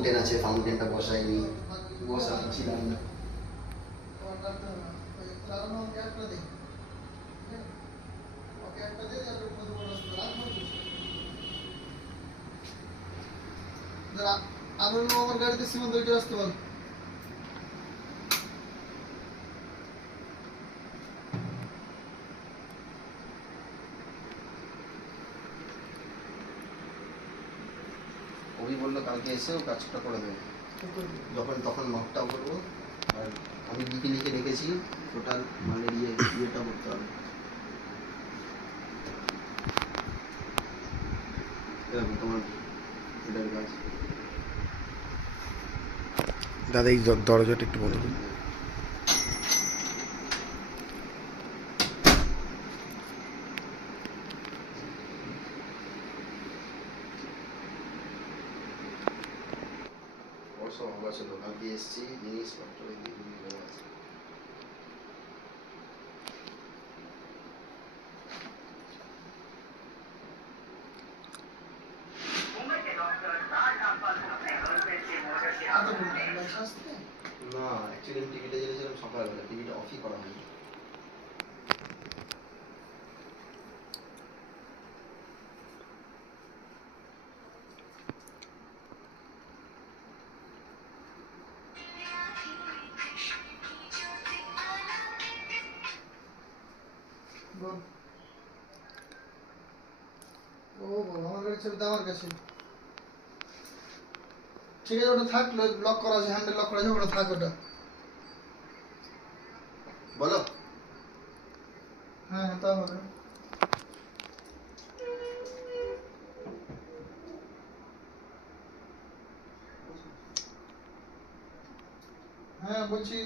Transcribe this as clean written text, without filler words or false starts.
Fountain আছে, ফাউন্টেনটা বসাইনি, বসাচ্ছিলাম না। আমার গাড়িতে সীমান্ত আসতে পার। ওই বললো কালকে এসেও কাজটা করে দেবে, যখন তখন নকটাও করবো। আর আমি লিখে লিখে রেখেছি টোটাল মানে ইয়েটা করতে হবে। এরকম তোমার এটার কাজ। দাদা এই দরজাটা একটু বন্ধ করুন। ওর সব অবাস হলো, কালকে এসেছি জিনিসপত্র দিয়ে আছে। না অ্যাকচুয়ালি আমি টিভিটা জ্বেলেছিলাম সকালবেলা, টিভিটা অফই করা হয়নি। ও আমার গাড়ির চাবিটা আমার কাছে। ঠিক আছে, ওটা থাক, লক করা আছে, হ্যান্ডেল লক করা আছে, ওটা থাক ওটা। বলো। হ্যাঁ তা হবে। হ্যাঁ বলছি